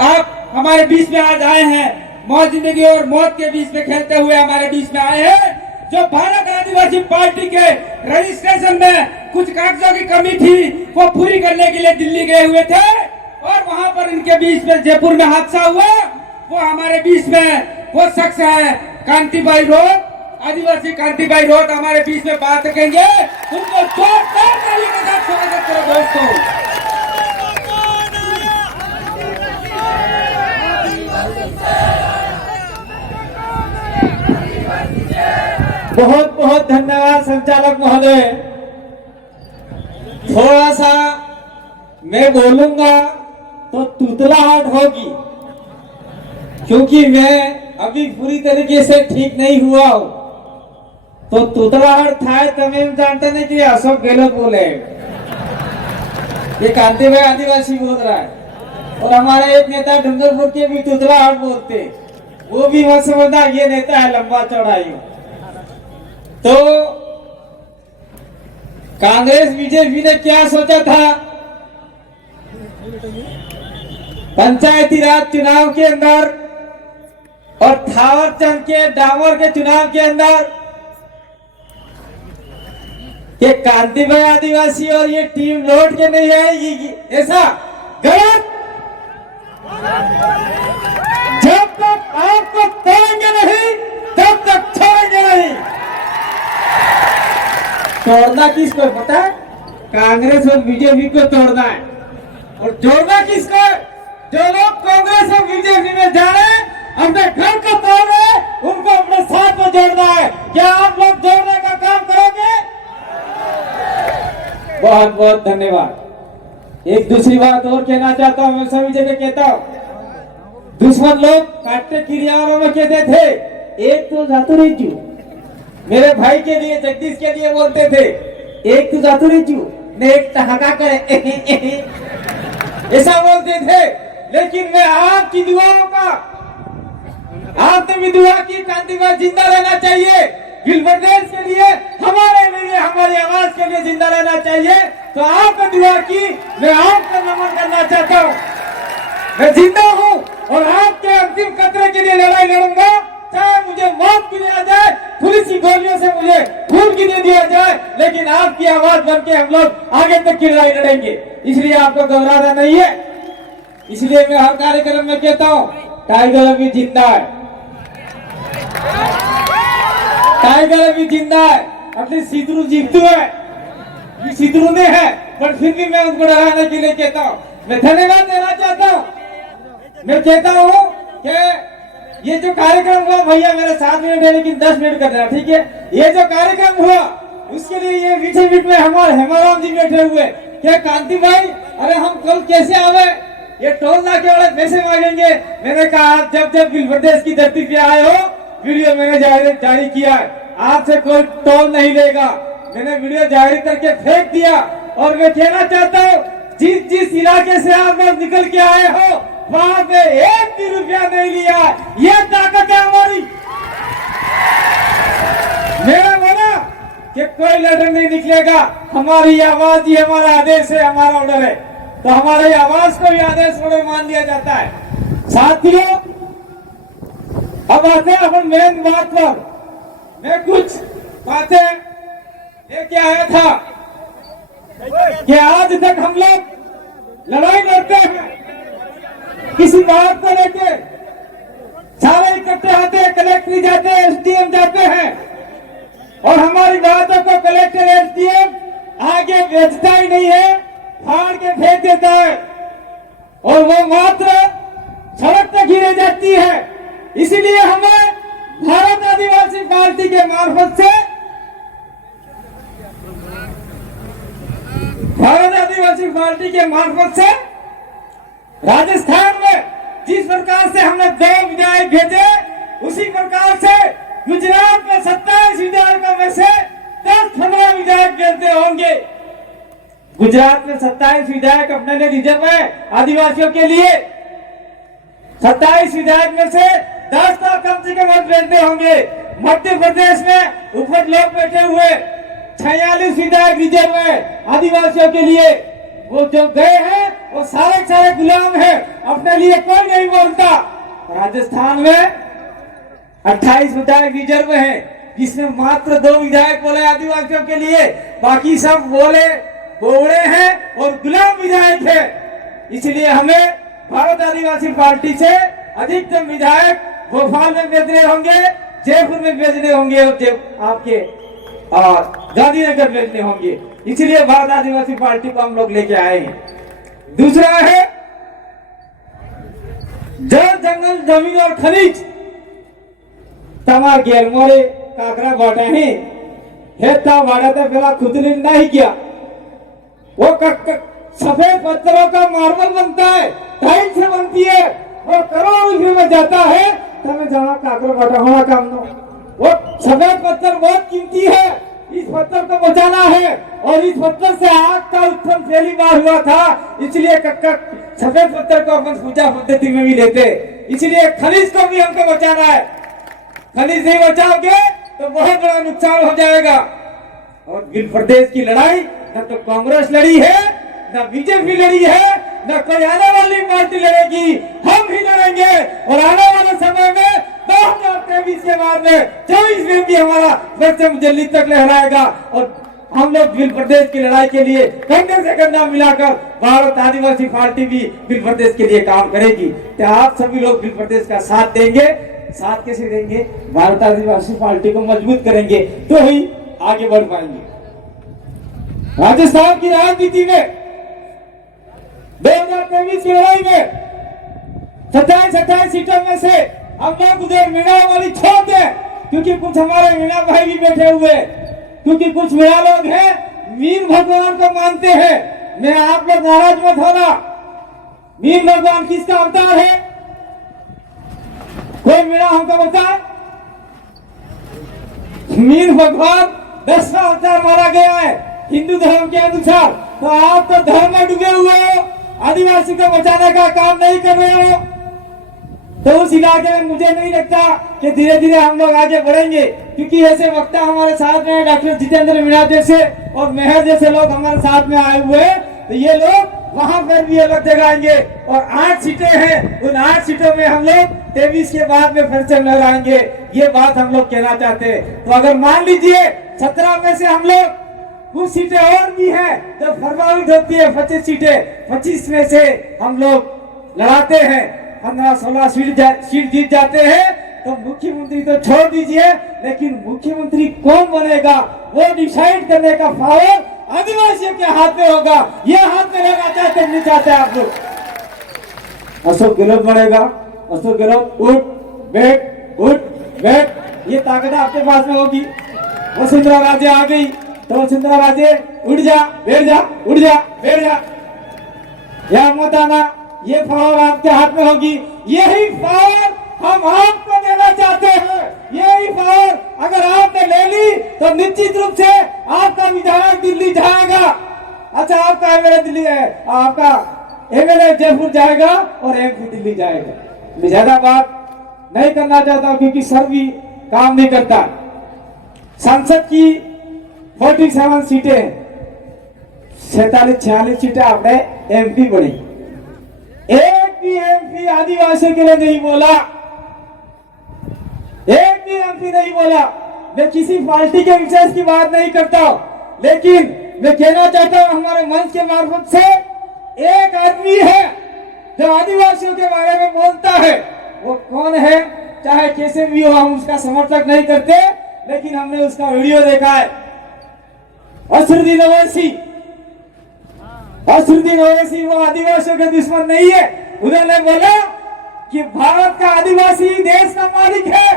आप हमारे बीच में आज आए हैं, मौत जिंदगी और मौत के बीच में खेलते हुए हमारे बीच में आए हैं। जो भारत आदिवासी पार्टी के रजिस्ट्रेशन में कुछ कागजों की कमी थी वो पूरी करने के लिए दिल्ली गए हुए थे और वहां पर इनके बीच में जयपुर में हादसा हुआ। वो हमारे बीच में वो शख्स है कांतिभाई रोत, आदिवासी कांतिभाई रोत हमारे बीच में बात करेंगे। उनको जोरदार ताली के साथ स्वागत करो दोस्तों। बहुत बहुत धन्यवाद संचालक महोदय। थोड़ा सा मैं बोलूंगा तो तुतलाहट होगी, क्योंकि मैं अभी पूरी तरीके से ठीक नहीं हुआ हूं। तो तुतलाहट था तमें जानते नहीं कि अशोक गहलोत बोले, ये कांतिभाई आदिवासी बोल रहा है। और हमारे एक नेता डूंगरपुर के भी तुतलाहट बोलते, वो भी मत समझना ये नेता है लंबा चौड़ाई। तो कांग्रेस बीजेपी ने क्या सोचा था, पंचायती राज चुनाव के अंदर और थावर चंद के डामोर के चुनाव के अंदर ये कांतिभाई आदिवासी और ये टीम लौट के नहीं आएगी, ऐसा गलत। जब तक आपको तोड़ेंगे नहीं तब तक छोड़ेंगे नहीं। तोड़ना किसको पता है? कांग्रेस और बीजेपी को तोड़ना है। और जोड़ना किसको? जो लोग कांग्रेस और बीजेपी में जा रहे हैं, अपने घर को तोड़ रहे हैं, उनको अपने साथ में जोड़ना है। क्या आप लोग जोड़ने का काम करोगे? बहुत बहुत धन्यवाद। एक दूसरी बात और कहना चाहता हूँ, मैं सभी जगह कहता हूँ, दुश्मन लोग काटते क्रियाओं में कहते थे एक तो जातुरी जू, मेरे भाई के लिए जगदीश के लिए बोलते थे एक तो जातुरी जू ने एक ठहाका करे ऐसा बोलते थे। लेकिन मैं आपकी दुआओं का, आपने भी दुआ की कांतिभाई जिंदा रहना चाहिए, गिलबर्देश के लिए, हमारे लिए, हमारी आवाज के लिए जिंदा रहना चाहिए। तो आपने दुआ की, मैं आपका नमन करना चाहता हूँ। मैं जिंदा हूँ और आपके अंतिम कतरे के लिए लड़ाई लड़ूंगा, चाहे मुझे मौत भी दिया जाए, पुलिस की गोलियों से मुझे खून भी दे दिया जाए, लेकिन आपकी आवाज बन के हम लोग आगे तक की लड़ाई लड़ेंगे। इसलिए आपको घबराना नहीं है। इसलिए मैं हर कार्यक्रम में कहता हूँ टाइगर अभी जिंदा है, टाइगर अभी जिंदा है। अपने सिद्धू जीतू है, सिद्धू ने है, पर फिर भी मैं उनको डराने के लिए कहता हूँ। मैं धन्यवाद देना चाहता हूँ। मैं कहता हूँ कि ये जो कार्यक्रम हुआ, भैया मेरे 7 मिनट है लेकिन 10 मिनट कर देना, ठीक है? ये जो कार्यक्रम हुआ उसके लिए ये बीच बीच में हमारे हेमाराम जी बैठे हुए, क्या कांतिभाई अरे हम कल कैसे आवे, ये टोल नाके वाले पैसे मांगेंगे। मैंने कहा जब जब गिलबर्देश की धरती पे आए हो, वीडियो मैंने जारी किया है, आपसे कोई टोल नहीं लेगा। मैंने वीडियो जारी करके फेंक दिया। और मैं कहना चाहता हूँ जिस जिस इलाके से आप लोग निकल के आए हो वहां पे 1 भी रुपया नहीं लिया, ये ताकत है हमारी। मेरा बोला कि कोई लेटर नहीं निकलेगा, हमारी आवाज ही हमारा आदेश है, हमारा ऑर्डर है, तो हमारी आवाज को भी आदेश ऑर्डर मान लिया जाता है। साथियों अब आते हैं अपन मेन बात पर। मैं कुछ बातें लेके आया था कि आज तक हम लोग लड़ाई लड़ते हैं किसी बात को लेके, सारे इकट्ठे आते हैं, कलेक्टर जाते हैं, एसडीएम जाते हैं और हमारी बातों को कलेक्टर एसडीएम आगे बेचता ही नहीं है, फाड़ के फेंक देता है और वो मात्र सड़क तक ही रह जाती है। इसलिए हमें भारत आदिवासी पार्टी के मार्फत से, भारत आदिवासी पार्टी के मार्फत से राजस्थान में जिस प्रकार से हमने 2 विधायक भेजे, उसी प्रकार से गुजरात में 27 विधायकों में से 10-15 विधायक भेजते होंगे। गुजरात में 27 विधायक अपने लिए रिजर्व है आदिवासियों के लिए, 27 विधायक में से 10 तो कम से कम भेजते होंगे। मध्य प्रदेश में ऊपर लोग बैठे हुए 46 विधायक रिजर्व है आदिवासियों के लिए, वो जो गए हैं वो सारे सारे गुलाम है, अपने लिए कोई नहीं बोलता। राजस्थान में 28 विधायक रिजर्व है, जिसमें मात्र 2 विधायक बोले आदिवासियों के लिए, बाकी सब बोले बोले हैं और गुलाम विधायक है। इसलिए हमें भारत आदिवासी पार्टी से अधिकतम विधायक भोपाल में भेजने होंगे, जयपुर में भेजने होंगे और आपके गांधीनगर भेजने होंगे। इसलिए भारत आदिवासी पार्टी को हम लोग लेके आए हैं। दूसरा है जल जंगल जमीन और खनिज तमा गेल मोरे काकरा बाटा है हेता बाटा तो पहला खुदली नहीं किया। वो सफेद पत्थरों का मार्बल बनता है, टाइल से बनती है, वो करोड़ों रुपए में जाता है। तब जाना काकरा बाटा होना काम नो। वो सफेद पत्थर बहुत कीमती है, इस पत्थर को बचाना है। और इस पत्थर से आग का उत्पन्न पहली बार हुआ था, इसलिए सफेद पत्थर को अपन पूजा पद्धति में भी लेते। इसलिए खनिज को भी हमको बचाना है। खनिज नहीं बचाओगे तो बहुत बड़ा नुकसान हो जाएगा। और गिल प्रदेश की लड़ाई न तो कांग्रेस लड़ी है, न बीजेपी लड़ी है, न कोई आने वाली पार्टी लड़ेगी, हम ही लड़ेंगे। और आने वाले समय में 2023 के बाद में 24 में भी हमारा परचम दिल्ली तक लहराएगा। और हम लोग गिल प्रदेश की लड़ाई के लिए कंधे से कंधा मिलाकर भारत आदिवासी पार्टी भी गिल प्रदेश के लिए काम करेगी। तो आप सभी लोग गिल प्रदेश का साथ देंगे। साथ कैसे देंगे? भारत आदिवासी पार्टी को मजबूत करेंगे तो ही आगे बढ़ पाएंगे। राजस्थान की राजनीति में 2023 की लड़ाई में 27 सीटों में से हम लोग उधर मीणा वाली छोड़ दे, क्योंकि कुछ हमारे मीणा भाई भी बैठे हुए, क्योंकि कुछ मीणा लोग हैं मीन भगवान को मानते हैं। मैं आप लोग नाराज मत होना। मीन भगवान किसका अवतार है? कोई मीणा हमको बताए। मीन भगवान 10वां अवतार माना गया है हिंदू धर्म के अनुसार। तो आप तो धर्म में डूबे हुए हो, आदिवासी को बचाने का काम नहीं कर रहे हो। तो उस इलाके में मुझे नहीं लगता कि धीरे धीरे हम लोग आगे बढ़ेंगे, क्योंकि ऐसे वक्ता हमारे साथ में डॉक्टर जितेंद्र मीणा जैसे और मेहर जैसे लोग हमारे साथ में आए हुए हैं। तो ये लोग वहां पर भी अलग जगाएंगे। और 8 सीटें हैं, उन 8 सीटों में हम लोग 23 के बाद में फिर से लहराएंगे। ये बात हम लोग कहना चाहते हैं। तो अगर मान लीजिए 17 में से हम लोग कुछ सीटें और भी हैं तो प्रभावित होती है 25 सीटें। 25 में से हम लोग लड़ाते हैं, 15-16 सीट जीत जाते हैं। तो मुख्यमंत्री तो छोड़ दीजिए, लेकिन मुख्यमंत्री कौन बनेगा वो डिसाइड करने का पावर आदिवासियों के हाथ में होगा। ये हाथ में रहना चाहते नहीं चाहते आप लोग। अशोक गहलोत बनेगा। अशोक गहलोत उठ बैठ, ये ताकत आपके पास में होगी। वसुंधरा राजे आ गई तो वसुंधरा राजे उठ जा बैठ जा, उठ जा बैठ जा, या मत आना। ये पावर आपके हाथ में होगी। यही पावर हम आपको देना चाहते हैं। यही पावर अगर आपने ले ली तो निश्चित रूप से आपका विधायक दिल्ली जाएगा। अच्छा, आपका एमएलए दिल्ली है, आपका एमएलए जयपुर जाएगा और एमपी दिल्ली जाएगा। मैं ज्यादा बात नहीं करना चाहता क्योंकि सर भी काम नहीं करता। संसद की 47 सीटें, 47-46 सीटें आपने एमपी बनी। एक भी एमपी आदिवासियों के लिए नहीं बोला, एक भी एमपी नहीं बोला। मैं किसी पार्टी के विशेष की बात नहीं करता, लेकिन मैं कहना चाहता हूं हमारे मंच के मार्फत से, एक आदमी है जो आदिवासियों के बारे में बोलता है। वो कौन है? चाहे कैसे भी हो, हम उसका समर्थक नहीं करते, लेकिन हमने उसका वीडियो देखा है। असरुद्दीन ओवैसी वो आदिवासियों के दुश्मन नहीं है। उन्होंने बोला कि भारत का आदिवासी देश का मालिक है।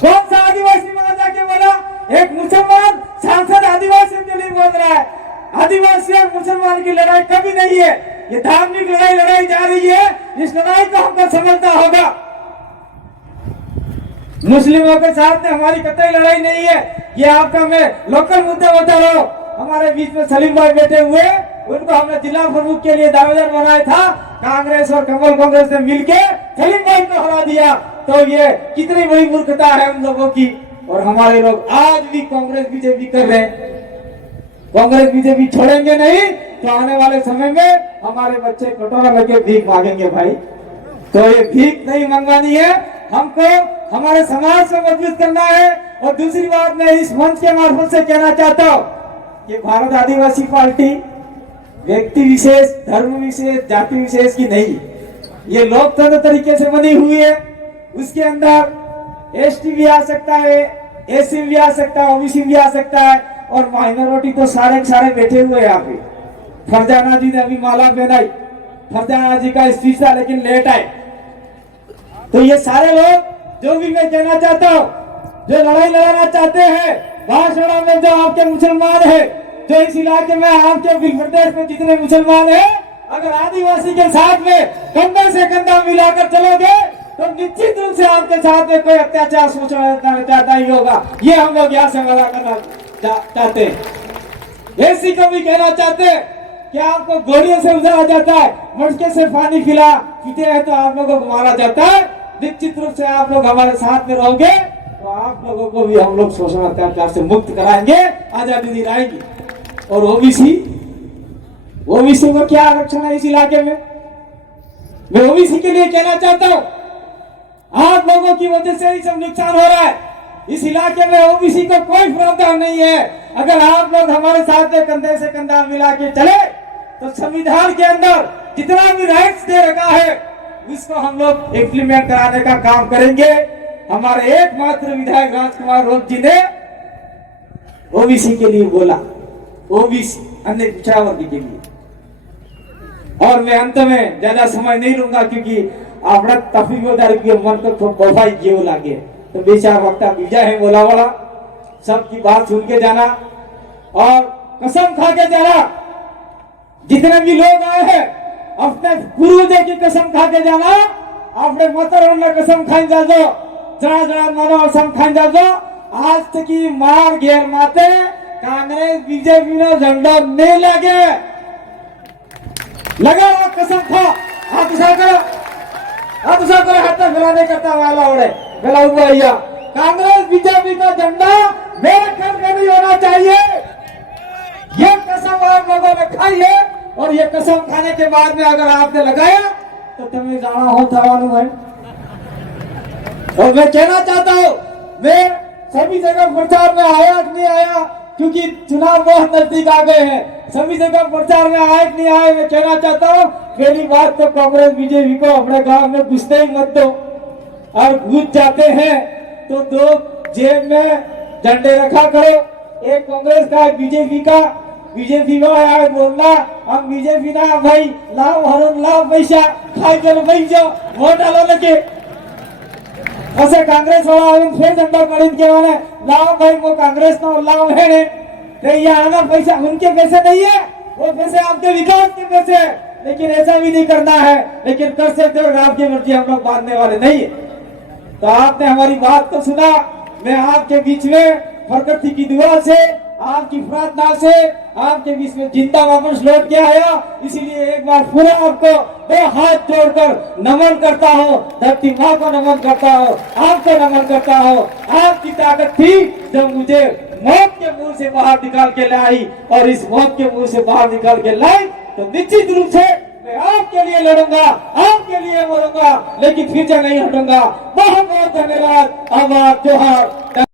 कौन सा आदिवासी वहां जाके बोला? एक मुसलमान सांसद आदिवासियों के लिए बोल रहा है। आदिवासी और मुसलमान की लड़ाई कभी नहीं है, ये धार्मिक लड़ाई लड़ाई जा रही है। इस लड़ाई को हमको समझना होगा। मुस्लिमों के साथ में हमारी कतई लड़ाई नहीं है। ये आपका मैं लोकल मुद्दा बता रहा हूँ। हमारे बीच में सलीम भाई बैठे हुए, उनको हमने जिला प्रमुख के लिए दावेदार बनाया था। कांग्रेस और कमल कांग्रेस ने मिलके सलीम भाई को हरा दिया। तो ये कितनी बड़ी मूर्खता है उन लोगों की। और हमारे लोग आज भी कांग्रेस बीजेपी कर रहे हैं। कांग्रेस बीजेपी छोड़ेंगे नहीं तो आने वाले समय में हमारे बच्चे कटोरा लेके भीख मांगेंगे भाई। तो ये भीख नहीं मंगवानी है, हमको हमारे समाज को मजबूत करना है। और दूसरी बात मैं इस मंच के मार्फत से कहना चाहता हूँ कि भारत आदिवासी पार्टी व्यक्ति विशेष, धर्म विशेष, जाति विशेष की नहीं, ये लोकतंत्र तरीके से बनी हुई है। उसके अंदर एसटी भी आ सकता है, एससी भी आ सकता है, ओबीसी भी आ सकता है, और माइनॉरिटी तो सारे के सारे बैठे हुए हैं यहाँ पे। फरजाना जी ने अभी माला पहनाई, फरजाना जी का स्पीच था लेकिन लेट आए। तो ये सारे लोग, जो भी मैं कहना चाहता हूँ, जो लड़ाई लड़ाना चाहते हैं भाषणा में, जो आपके मुसलमान है, जो इस इलाके में आपके प्रदेश में जितने मुसलमान है, अगर आदिवासी के साथ में कंधे से कंधा मिलाकर चलोगे तो निश्चित रूप से आपके साथ में कोई अत्याचार सोचना चाहता ही होगा। ये हम लोग यहाँ से वादा करना चाहते हैं। एसी को भी कहना चाहते हैं कि आपको गोलियों से उजाड़ा जाता है, मटके से पानी पीते हैं तो आप लोगों को मारा जाता है। निश्चित रूप से आप लोग हमारे साथ में रहोगे तो आप लोगों को भी हम लोग शोषण अत्याचार से मुक्त कराएंगे, आजादी दिलाएंगे। और ओबीसी को क्या आरक्षण है इस इलाके में? मैं ओबीसी के लिए कहना चाहता हूँ, आप लोगों की वजह से ही सब नुकसान हो रहा है। इस इलाके में ओबीसी को कोई प्रावधान नहीं है। अगर आप लोग हमारे साथ में कंधे से कंधा मिला के चले तो संविधान के अंदर जितना भी राइट्स दे रखा है उसको हम लोग इम्प्लीमेंट कराने का काम करेंगे। हमारे एकमात्र विधायक राजकुमार रोज जी ने ओबीसी के लिए बोला, ओबीसी अन्य पिछड़ा वर्ग के लिए। और मैं अंत में ज्यादा समय नहीं लूंगा क्योंकि आपने तफीदार की मन को बफाई जीव लागे, तो बेचार वक्ता बीजा है बोला वाला, सबकी बात सुन के जाना और कसम खा के जाना। जितने भी लोग आए हैं अपने पूर्वजों की कसम खा के जाना, अपने मतदार कसम खाई जा दो, जरा जरा मानो कसम खाई जा दो। आज तक की मार घेर माते कांग्रेस बीजेपी ने झंडा नहीं लगे लगा कसम खा। हाथ उठा करो, हाथ उठा करो, हाथ फैलाने करता वाला उड़े फैला हुआ भैया। कांग्रेस बीजेपी का झंडा मेरे घर में नहीं होना चाहिए। ये कसम आप लोगों ने खाई है और ये कसम खाने के बाद में अगर आपने लगाया तो तुम्हें जाना हो थवानु है। और मैं कहना चाहता हूँ, मैं सभी जगह प्रचार में आया कि नहीं आया, क्योंकि चुनाव बहुत नजदीक आ गए हैं। सभी जगह प्रचार में आए कि नहीं आए, मैं कहना चाहता हूँ, पहली बात तो कांग्रेस बीजेपी को अपने गांव में घुसते ही मत दो, और घुस जाते हैं तो दो जेब में झंडे रखा करो, एक कांग्रेस का एक बीजेपी का। बीजेपी को यार बोलना हम बीजेपी ना भाई, लाओ हरुण लाओ पैसा खाई कर भाई जो वोट डालो लगे। ऐसे कांग्रेस वाला फिर झंडा खरीद के वाले लाओ भाई वो कांग्रेस ना लाओ है तो ये आना पैसा उनके पैसे नहीं है, वो पैसे आपके विकास के पैसे है। लेकिन ऐसा भी नहीं करना है, लेकिन कर सकते हो आपकी मर्जी, हम लोग बांधने वाले नहीं है। तो आपने हमारी बात को सुना, मैं आपके बीच में प्रकृति की दुआ से, आपकी प्रार्थना से आपके बीच में जिंदा वापस लौट के आया। इसीलिए एक बार पूरा आपको दो हाथ जोड़कर नमन करता हूँ, धरती माँ को नमन करता हूँ, आपको नमन करता हूँ। आपकी ताकत थी जब मुझे मौत के मुंह से बाहर निकाल के लाई, और इस मौत के मुंह से बाहर निकाल के लाई तो निश्चित रूप से मैं आपके लिए लड़ूंगा, आपके लिए मरूंगा, लेकिन पीछे नहीं हटूंगा। बहुत बहुत धन्यवाद। आभार, जोहार।